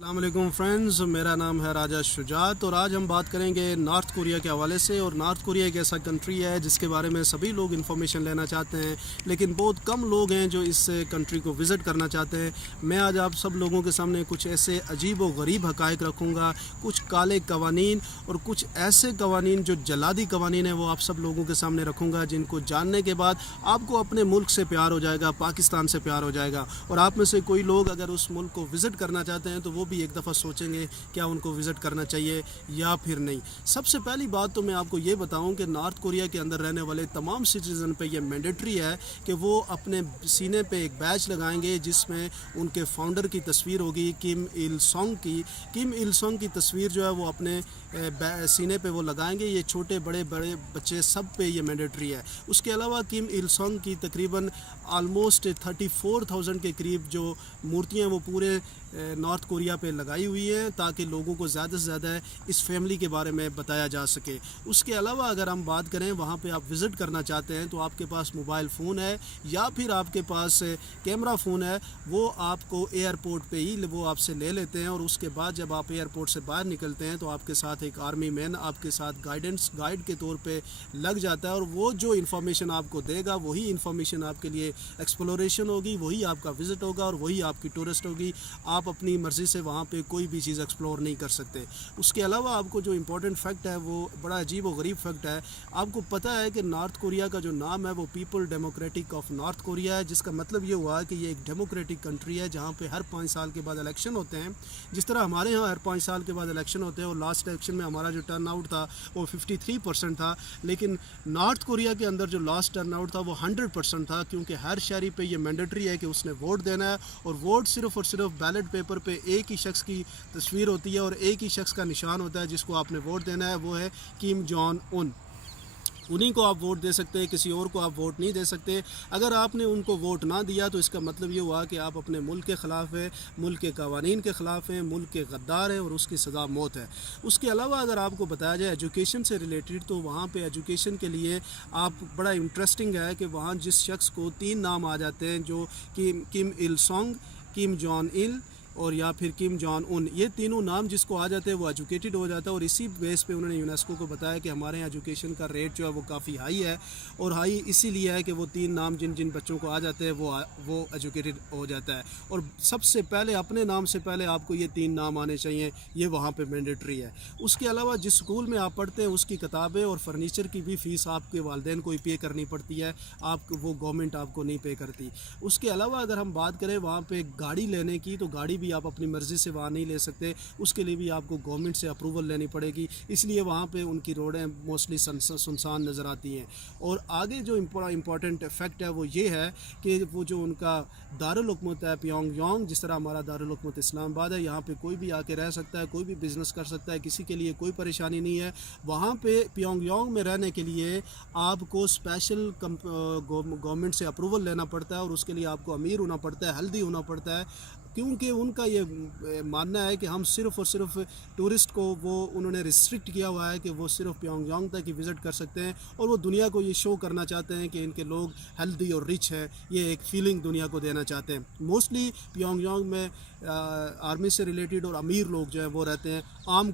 السلام علیکم فرینڈز، میرا نام ہے راجہ شجاعت اور آج ہم بات کریں گے نارتھ کوریا کے حوالے سے۔ اور نارتھ کوریا ایک ایسا کنٹری ہے جس کے بارے میں سبھی لوگ انفارمیشن لینا چاہتے ہیں، لیکن بہت کم لوگ ہیں جو اس کنٹری کو وزٹ کرنا چاہتے ہیں۔ میں آج آپ سب لوگوں کے سامنے کچھ ایسے عجیب و غریب حقائق رکھوں گا، کچھ کالے قوانین اور کچھ ایسے قوانین جو جلادی قوانین ہیں وہ آپ سب لوگوں کے سامنے رکھوں گا، جن کو جاننے کے بعد آپ کو اپنے ملک سے پیار ہو جائے گا، پاکستان سے پیار ہو جائے گا۔ اور آپ میں سے کوئی لوگ اگر اس ملک کو وزٹ کرنا چاہتے ہیں تو وہ بھی ایک دفعہ سوچیں گے کیا ان کو وزٹ کرنا چاہیے یا پھر نہیں۔ سب سے پہلی بات تو میں آپ کو یہ بتاؤں کہ نارتھ کوریا کے اندر رہنے والے تمام سٹیزن پہ یہ مینڈیٹری ہے کہ وہ اپنے سینے پہ ایک بیچ لگائیں گے جس میں ان کے فاؤنڈر کی تصویر ہوگی، کم ایل سونگ کی۔ کم ایل سونگ کی تصویر جو ہے وہ اپنے سینے پہ وہ لگائیں گے۔ یہ چھوٹے بڑے بچے سب پہ یہ مینڈیٹری ہے۔ اس کے علاوہ کم ایل سونگ کی تقریباً آلموسٹ 34,000 کے قریب جو مورتیاں وہ پورے نارتھ کوریا پہ لگائی ہوئی ہیں تاکہ لوگوں کو زیادہ سے زیادہ اس فیملی کے بارے میں بتایا جا سکے۔ اس کے علاوہ اگر ہم بات کریں وہاں پہ آپ وزٹ کرنا چاہتے ہیں تو آپ کے پاس موبائل فون ہے یا پھر آپ کے پاس کیمرہ فون ہے، وہ آپ کو ایئرپورٹ پہ ہی وہ آپ سے لے لیتے ہیں۔ اور اس کے بعد جب آپ ایئرپورٹ سے باہر نکلتے ہیں تو آپ کے ساتھ ایک آرمی مین آپ کے ساتھ گائیڈ کے طور پہ لگ جاتا ہے، اور وہ جو انفارمیشن آپ کو دے گا وہی انفارمیشن آپ کے لیے ایکسپلوریشن ہوگی، وہی آپ کا وزٹ ہوگا اور وہی آپ کی ٹورسٹ ہوگی۔ آپ اپنی مرضی سے وہاں پہ کوئی بھی چیز ایکسپلور نہیں کر سکتے۔ اس کے علاوہ آپ کو جو امپورٹنٹ فیکٹ ہے وہ بڑا عجیب و غریب فیکٹ ہے۔ آپ کو پتہ ہے کہ نارتھ کوریا کا جو نام ہے وہ people democratic of north Korea ہے، جس کا مطلب یہ ہوا کہ یہ ایک ڈیموکریٹک کنٹری ہے جہاں پہ ہر 5 سال کے بعد الیکشن ہوتے ہیں۔ جس طرح ہمارے ہاں ہر 5 سال کے بعد الیکشن ہوتے ہیں، اور لاسٹ الیکشن میں ہمارا جو ٹرن آؤٹ تھا وہ 53% تھا، لیکن نارتھ کوریا کے اندر جو لاسٹ ٹرن آؤٹ تھا وہ 100% تھا، کیونکہ ہر شہری پہ یہ مینڈیٹری ہے کہ اس نے ووٹ دینا ہے، اور ووٹ صرف اور صرف بیلٹ پیپر پہ ایک ہی شخص کی تصویر ہوتی ہے اور ایک ہی شخص کا نشان ہوتا ہے جس کو آپ نے ووٹ دینا ہے، وہ ہے کم جونگ ان۔ انہی کو آپ ووٹ دے سکتے ہیں، کسی اور کو آپ ووٹ نہیں دے سکتے۔ اگر آپ نے ان کو ووٹ نہ دیا تو اس کا مطلب یہ ہوا کہ آپ اپنے ملک کے خلاف ہیں، ملک کے قوانین کے خلاف ہیں، ملک کے غدار ہیں، اور اس کی سزا موت ہے۔ اس کے علاوہ اگر آپ کو بتایا جائے ایجوکیشن سے ریلیٹڈ، تو وہاں پہ ایجوکیشن کے لیے آپ بڑا انٹرسٹنگ ہے کہ وہاں جس شخص کو 3 نام آ جاتے ہیں، جو Kim Il Sung, Kim Jong Il اور یا پھر کم جونگ ان، یہ تینوں نام جس کو آ جاتے ہیں وہ ایجوکیٹڈ ہو جاتا ہے۔ اور اسی بیس پہ انہوں نے یونیسکو کو بتایا کہ ہمارے یہاں ایجوکیشن کا ریٹ جو ہے وہ کافی ہائی ہے، اور ہائی اسی لیے ہے کہ وہ 3 نام جن بچوں کو آ جاتے ہیں وہ ایجوکیٹڈ ہو جاتا ہے۔ اور سب سے پہلے اپنے نام سے پہلے آپ کو یہ 3 نام آنے چاہیے، یہ وہاں پہ مینڈیٹری ہے۔ اس کے علاوہ جس اسکول میں آپ پڑھتے ہیں اس کی کتابیں اور فرنیچر کی بھی فیس آپ کے والدین کو ہی پے کرنی پڑتی ہے، وہ گورنمنٹ آپ کو نہیں پے کرتی۔ اس کے علاوہ اگر ہم بات کریں وہاں پہ گاڑی لینے کی، تو گاڑی بھی آپ اپنی مرضی سے وہاں نہیں لے سکتے، اس کے لیے بھی آپ کو گورنمنٹ سے اپروول لینی پڑے گی، اس لیے وہاں پہ ان کی روڈیں موسٹلی سنسان نظر آتی ہیں۔ اور آگے جو امپورٹنٹ فیکٹ ہے وہ یہ ہے کہ وہ جو ان کا دارالحکومت ہے پیونگ یانگ، جس طرح ہمارا دارالحکومت اسلام آباد ہے، یہاں پہ کوئی بھی آ کے رہ سکتا ہے، کوئی بھی بزنس کر سکتا ہے، کسی کے لیے کوئی پریشانی نہیں ہے۔ وہاں پہ پیونگ یانگ میں رہنے کے لیے آپ کو اسپیشل گورنمنٹ سے اپروول لینا پڑتا ہے، اور اس کے لیے آپ کو امیر ہونا پڑتا ہے، ہیلدی ہونا پڑتا ہے، کیونکہ ان کا یہ ماننا ہے کہ ہم صرف اور صرف ٹورسٹ کو انہوں نے ریسٹرکٹ کیا ہوا ہے کہ وہ صرف پیونگ یانگ تک ہی وزٹ کر سکتے ہیں، اور وہ دنیا کو یہ شو کرنا چاہتے ہیں کہ ان کے لوگ ہیلدی اور رچ ہیں، یہ ایک فیلنگ دنیا کو دینا چاہتے ہیں۔ موسٹلی پیونگ یانگ میں آرمی سے ریلیٹڈ اور امیر لوگ جو ہیں وہ رہتے ہیں، عام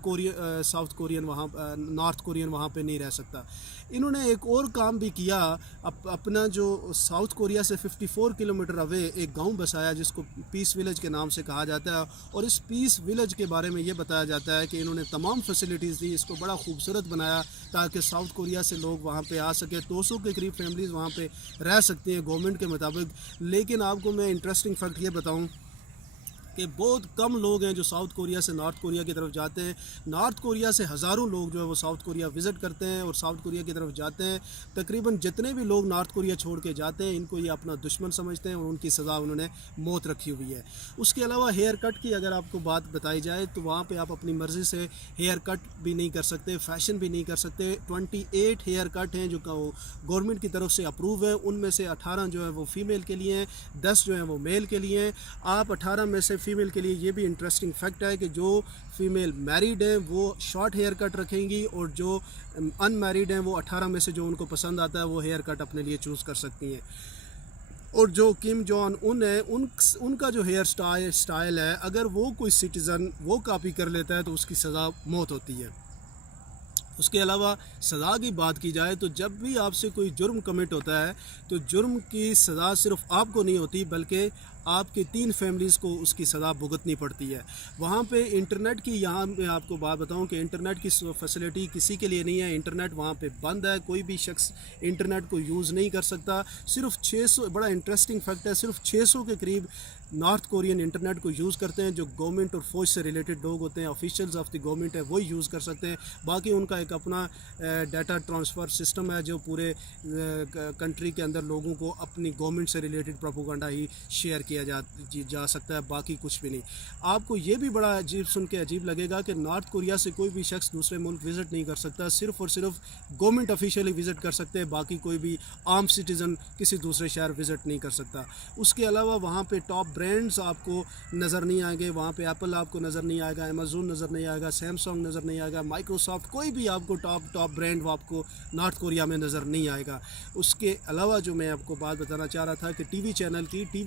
ساؤتھ کورین وہاں نارتھ کورین وہاں پہ نہیں رہ سکتا۔ انہوں نے ایک اور کام بھی کیا، اپنا جو ساؤتھ کوریا سے 54 کلومیٹر اوے ایک گاؤں بسایا جس کو پیس ولیج کے نام سے کہا جاتا ہے، اور اس پیس ولیج کے بارے میں یہ بتایا جاتا ہے کہ انہوں نے تمام فیسلٹیز دی، اس کو بڑا خوبصورت بنایا تاکہ ساؤتھ کوریا سے لوگ وہاں پہ آ سکے۔ 200 کے قریب فیملیز وہاں پہ رہ سکتی ہیں گورنمنٹ کے مطابق۔ لیکن آپ کو میں انٹرسٹنگ فیکٹ یہ بتاؤں کہ بہت کم لوگ ہیں جو ساؤتھ کوریا سے نارتھ کوریا کی طرف جاتے ہیں۔ نارتھ کوریا سے ہزاروں لوگ جو ہے وہ ساؤتھ کوریا وزٹ کرتے ہیں اور ساؤتھ کوریا کی طرف جاتے ہیں۔ تقریباً جتنے بھی لوگ نارتھ کوریا چھوڑ کے جاتے ہیں ان کو یہ اپنا دشمن سمجھتے ہیں، اور ان کی سزا انہوں نے موت رکھی ہوئی ہے۔ اس کے علاوہ ہیئر کٹ کی اگر آپ کو بات بتائی جائے تو وہاں پہ آپ اپنی مرضی سے ہیئر کٹ بھی نہیں کر سکتے، فیشن بھی نہیں کر سکتے۔ 28 ہیئر کٹ ہیں جو گورنمنٹ کی طرف سے اپروو ہے، ان میں سے 18 جو ہے وہ فیمیل کے لیے ہیں، 10 جو ہیں وہ میل کے لیے ہیں۔ آپ 18 میں سے فیمیل کے لیے یہ بھی انٹرسٹنگ فیکٹ ہے کہ جو فیمیل میریڈ ہیں وہ شارٹ ہیئر کٹ رکھیں گی، اور جو ان میریڈ ہیں وہ 18 میں سے جو ان کو پسند آتا ہے وہ ہیئر کٹ اپنے لیے چوز کر سکتی ہیں۔ اور جو کم جون ان ہے ان کا جو ہیئر سٹائل ہے، اگر وہ کوئی سٹیزن وہ کاپی کر لیتا ہے تو اس کی سزا موت ہوتی ہے۔ اس کے علاوہ سزا کی بات کی جائے تو جب بھی آپ سے کوئی جرم کمٹ ہوتا ہے تو جرم کی سزا صرف آپ کو نہیں ہوتی بلکہ آپ کے 3 فیملیز کو اس کی سزا بھگتنی پڑتی ہے۔ وہاں پہ انٹرنیٹ کی، یہاں میں آپ کو بات بتاؤں کہ انٹرنیٹ کی فیسلٹی کسی کے لیے نہیں ہے، انٹرنیٹ وہاں پہ بند ہے، کوئی بھی شخص انٹرنیٹ کو یوز نہیں کر سکتا۔ صرف 600، بڑا انٹرسٹنگ فیکٹ ہے، صرف 600 کے قریب نارتھ کورین انٹرنیٹ کو یوز کرتے ہیں، جو گورنمنٹ اور فوج سے ریلیٹڈ لوگ ہوتے ہیں، آفیشلز آف دی گورنمنٹ ہے، وہ یوز کر سکتے ہیں۔ باقی ان کا ایک اپنا ڈیٹا ٹرانسفر سسٹم ہے جو پورے کنٹری کے اندر لوگوں کو اپنی گورنمنٹ سے ریلیٹڈ پروپیگنڈا ہی شیئر کیا جا سکتا ہے، باقی کچھ بھی نہیں۔ آپ کو یہ بھی بڑا عجیب سن کے عجیب لگے گا کہ نارتھ کوریا سے کوئی بھی شخص دوسرے ملک وزٹ نہیں کر سکتا، صرف اور صرف گورنمنٹ آفیشیل ہی وزٹ کر سکتے ہیں، باقی کوئی بھی عام سٹیزن کسی دوسرے شہر وزٹ نہیں کر سکتا۔ اس کے علاوہ وہاں پہ ٹاپ برانڈز آپ کو نظر نہیں آئیں گے، وہاں پہ ایپل آپ کو نظر نہیں آئے گا، امیزون نظر نہیں آئے گا، سیمسنگ نظر نہیں آئے گا، مائکروسافٹ، کوئی بھی آپ کو ٹاپ برانڈ آپ کو نارتھ کوریا میں نظر نہیں آئے گا۔ اس کے علاوہ جو میں آپ کو بات بتانا چاہ رہا تھا کہ ٹی وی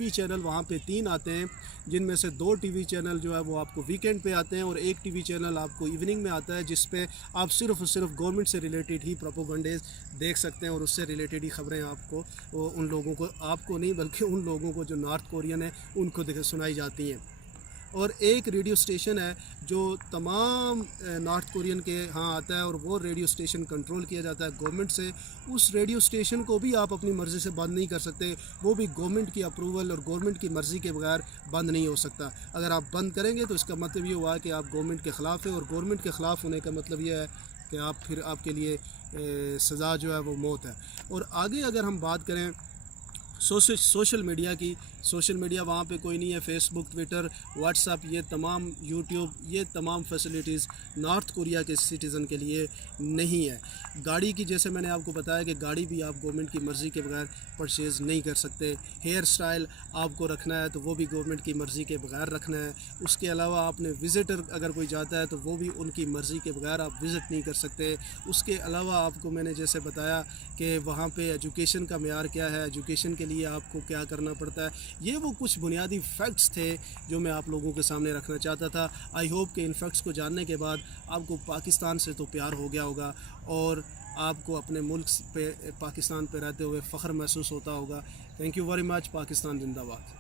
چینل وہاں پہ 3 آتے ہیں، جن میں سے 2 ٹی وی چینل جو ہے وہ آپ کو ویکینڈ پہ آتے ہیں اور 1 ٹی وی چینل آپ کو ایوننگ میں آتا ہے، جس پہ آپ صرف اور صرف گورنمنٹ سے ریلیٹڈ ہی پروپیگنڈیز دیکھ سکتے ہیں اور اس سے ریلیٹڈ ہی خبریں آپ کو، ان لوگوں کو، آپ کو نہیں بلکہ ان لوگوں کو جو نارتھ کورین ہیں ان کو سنائی جاتی ہیں۔ اور ایک ریڈیو اسٹیشن ہے جو تمام نارتھ کورین کے ہاں آتا ہے اور وہ ریڈیو اسٹیشن کنٹرول کیا جاتا ہے گورنمنٹ سے۔ اس ریڈیو اسٹیشن کو بھی آپ اپنی مرضی سے بند نہیں کر سکتے، وہ بھی گورنمنٹ کی اپروول اور گورنمنٹ کی مرضی کے بغیر بند نہیں ہو سکتا۔ اگر آپ بند کریں گے تو اس کا مطلب یہ ہوا کہ آپ گورنمنٹ کے خلاف ہیں، اور گورنمنٹ کے خلاف ہونے کا مطلب یہ ہے کہ آپ کے لیے سزا جو ہے وہ موت ہے۔ اور آگے اگر ہم بات کریں سوشل میڈیا کی، سوشل میڈیا وہاں پہ کوئی نہیں ہے، فیس بک، ٹویٹر، واٹس ایپ، یہ تمام یوٹیوب، یہ تمام فیسلٹیز نارتھ کوریا کے سٹیزن کے لیے نہیں ہے۔ گاڑی کی، جیسے میں نے آپ کو بتایا کہ گاڑی بھی آپ گورنمنٹ کی مرضی کے بغیر پرچیز نہیں کر سکتے۔ ہیئر سٹائل آپ کو رکھنا ہے تو وہ بھی گورنمنٹ کی مرضی کے بغیر رکھنا ہے۔ اس کے علاوہ آپ نے وزٹر اگر کوئی جاتا ہے تو وہ بھی ان کی مرضی کے بغیر آپ وزٹ نہیں کر سکتے۔ اس کے علاوہ آپ کو میں نے جیسے بتایا کہ وہاں پہ ایجوکیشن کا معیار کیا ہے، ایجوکیشن کے لیے آپ کو کیا کرنا پڑتا ہے، یہ وہ کچھ بنیادی فیکٹس تھے جو میں آپ لوگوں کے سامنے رکھنا چاہتا تھا۔ آئی ہوپ کہ ان فیکٹس کو جاننے کے بعد آپ کو پاکستان سے تو پیار ہو گیا ہوگا اور آپ کو اپنے ملک پہ، پاکستان پہ رہتے ہوئے فخر محسوس ہوتا ہوگا۔ Thank you very much. Pakistan زندہ باد۔